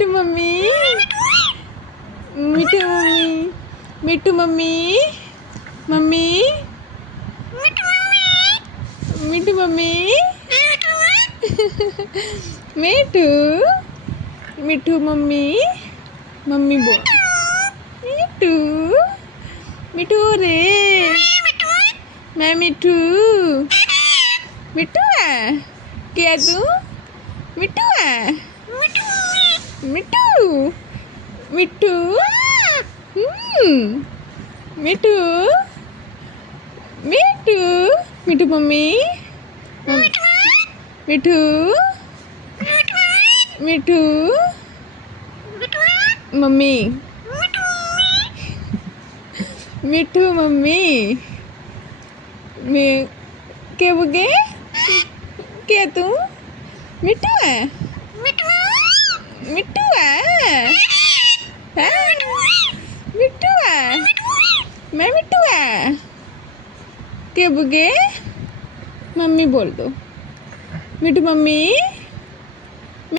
मिट्टू mummy, मिट्टू mummy, मिट्टू mummy, mummy, मिट्टू mummy, मिट्टू, मिट्टू mummy, mummy बोल, मिट्टू, मिट्टू रे, मैं मिट्टू, मिट्टू है क्या तू? मिट्टू है मिट्टू, मिट्टू, मिट्टू, मिट्टू, मिट्टू मम्मी, मिट्टू, मिट्टू, मम्मी, मिट्टू मम्मी, मैं क्या बोगे क्या तू? मिट्टू है मिट्टू है मिट्टू है मैं मिट्टू है क्या बोगे? मम्मी बोल दो मिट्टू मम्मी।